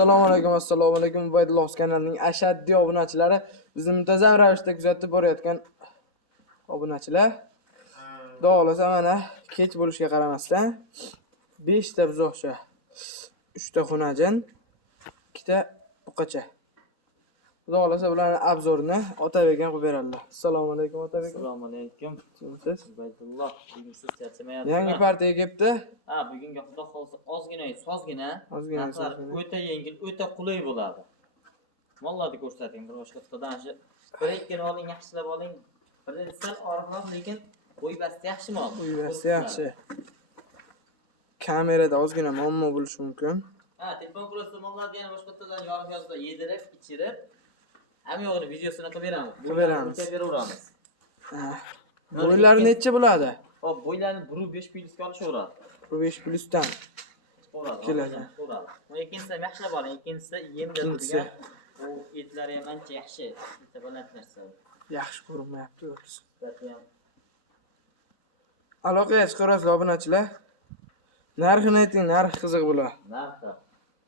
Assalomu alaykum. Ubaydulloh kanalining ashaddiy obunachilari, bizni muntazam ravishda kuzatib borayotgan obunachilar. Xudo xolasa mana kech bo'lishiga qaramasdan 5 ta buzoqcha, 3 ta xunajin, 2 ta buqacha. Xudo xolasa bularning obzorini Otabek ham qilib beradilar. Assalomu alaykum Otabek. Assalomu alaykum. Kimsiz? Ubaydulloh, bugun siz charchamayapsizmi? Yangi partiya kelibdi. Ha, bugungi xudo xolasa ozgina, Ozgina. o'ta yengil, o'ta qulay bo'ladi. Mollarni ko'rsating, bir boshqa qitdan shu bir-ikkini oling, yaxshilab oling. Birinchi sal og'riqroq, lekin bo'y basti yaxshi mol. Bo'y basti yaxshi. Kamerada ozgina muammo bo'lishi mumkin. Ha, telefon qurilsa mollarni yana boshqa qitdan yorib yozda yedirib, ichirib, ham yo'g'ini videosini qilib beramiz. Buncha beraveramiz. Bo'ylari necha bo'ladi? Hop, bo'ylarni 1.5 plyusga olishaveradi. 1.5 plyusdan. Keladi. Ikkinchisi ham yaxshilab oling, ikkinchisi yemda turgan. U etlari ham ancha yaxshi, bitta baland narsa. Yaxshi ko'rinmayapti o'zi. Ham. Aloqaga chiqarasizlar obunachilar. Narxini ayting, narx qiziq bo'lar. Narxi.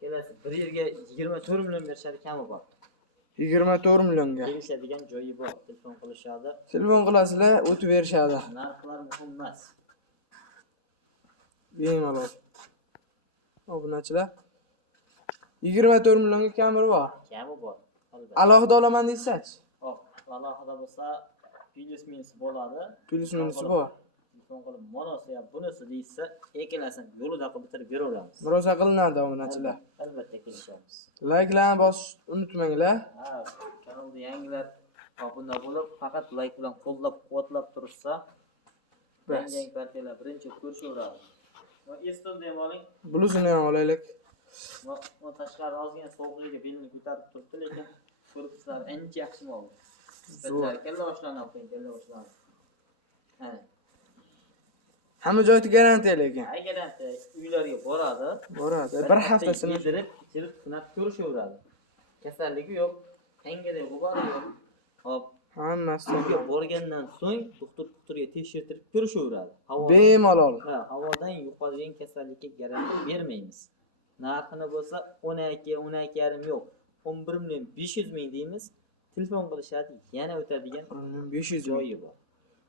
Kelasi 1 yilga 24 million berishadi, kami bor. 24 millionga. Kelishadigan joyi bor, telefon qilishadi. Telefon qilasizlar, o'tib berishadi. Narxlar muhim emas. Bemalol. Obunachilar 24 millionga kameri bor. Kami bor, albatta. Alohida olaman deysiz-chi? Hop, alohida bo'lsa plus minus bo'ladi. Plus minusi bor. Telefon qilib, "Monosi ya bunisi" deysa, ekalasin, yo'lida qilib bitirib beraveramiz. Murosa qilinadi obunachilar. Albatta kelishamiz. Layklarni bosishni unutmanglar. Ha, kanalda yangilar obuna bo'lib, faqat layk bilan qo'llab-quvvatlab tursa, yangi partiyalar birinchi ko'rishaveradi. Va estonda ham oling. Blusini ham olaylik. Va tashqari ozgina sovuqligiga belini ko'tarib turibdi, lekin ko'ribsizlar, ancha yaxshi mol. Zo'r. Kalla boshlanib qo'ying, kalla boshlanib. Ha. Hamma joyda garantiya lekin. Ha, garantiya uylarga boradi. Bir haftasini yedirib, ichirib, sinab ko'rishaveradi. Kasalligi yo'q, tangida g'ubori yo'q. Hop, hammasi uyga borgandan so'ng doktorga tekshirtirib ko'rishaveradi. Bemalol. Ha, havodan yuqadigan kasallikka garantiya bermaymiz. Narxini bo'lsa 12,5 yo'q. 11 million 500 ming deymiz. Telefon qilishadi, yana o'tadigan 500 joyi bor.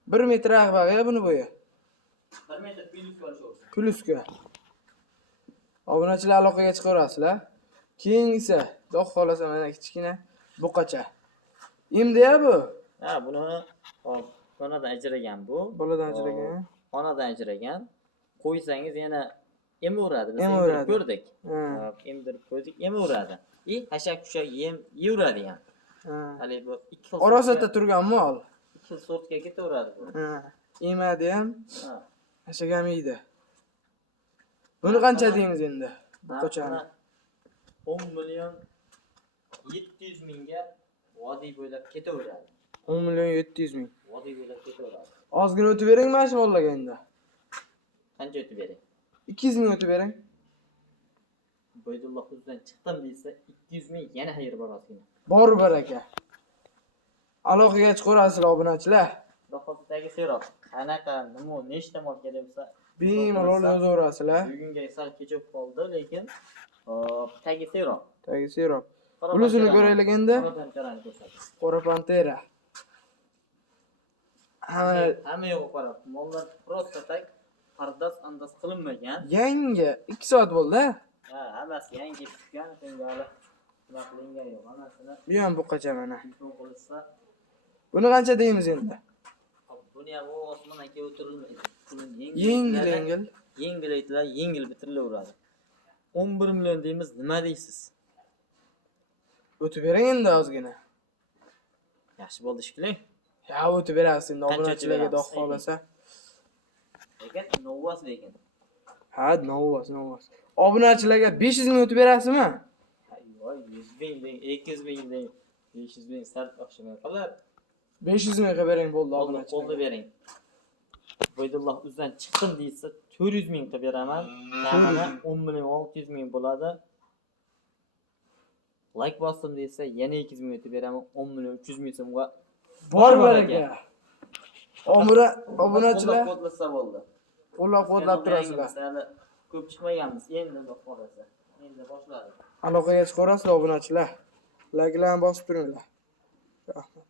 1 metr ag'bag'i buni bo'yi. 1 metr plyusga olishaversin. Plyusga. Obunachilar aloqaga chiqarasizlar. Keyingisi, xudo xolasa mana kichkina buqacha. Endi-ya bu? Ha, buni hop, onadan ajragan bu. Boladan ajragan. Onadan ajragan. Qo'ysangiz yana emaveradi. Biz ko'rdik. Emdirib qo'ydik, emaveradi. Hashak-hushak yem yeveradi ham. Hali bu 2 xil. Orasida turgan mol. 2 xil sortga ketaveradi bu. Emadi ham. Hashak ham yeydi. Buni qancha deymiz endi? Buqachani 10 million 700 mingga vodiy bo'ylab ketaveradi. 10 million 700 ming. Vodiy bo'ylab ketaveradi. Ozgina o'tib bering mana shu mollaga endi. Qancha o'tib bering? 200 ming o'tib bering. Ubaydulloh o'zidan chiqdim deysa 200 ming yana xayr borasizmi? Bor baraka. Aloqaga chiqarasizlar obunachilar. Do'xtirdagi seroq. Qanaqa, nima, nechta mol kerak bo'lsa, bemalol yozaverasizlar. bugunga sal kechib qoldi, lekin tagi seroq. Tagi seroq. Blusini ko'raylik endi. Qora pantera. Hamma yo'q qora. Mollar prosta tag pardas andas qilinmagan. Yangi 2 soat bo'ldi. Ha, hammasi yangi tushgan, senga hali nima qilingan yo'q. Hammasini Bu ham buqacha mana. qilsa, Buni qancha deymiz endi? buni ham osmon aka o'tirilmaydi. Yengil. Yengil aytlar, yengil bitirilaveradi. 11 million deymiz, nima deysiz? O'tib bering endi ozgina. Yaxshi bo'ldi shekilli. Ya o'tib berasiz endi obunachilarga xudo xolasa. Lekin novvas lekin. Ha, novvas. Obunachilarga 500 ming o'tib berasizmi? Voy, 100 ming deng, 200 ming deng, 500 ming sart o'xshamay qolar. 500 ming qilib bering bo'ldi Qo'lni obunachilarga. bering. Ubaydulloh o'zidan chiqdim deysa 400 ming qilib beraman. Kamina 10 million 600 ming bo'ladi. Like bosdim deysa yana 200 ming o'tib beraman. 10 million 300 ming so'mga Bor baraka. Obunachilar qo'llasa bo'ldi. qo'llab-quvvatlab turasizlar. Ko'p chiqmaganmiz, endi xudo xolasa. Endi boshladik. aloqaga chiqaverasizlar obunachilar. Laglarni bosib turinglar. Rahmat.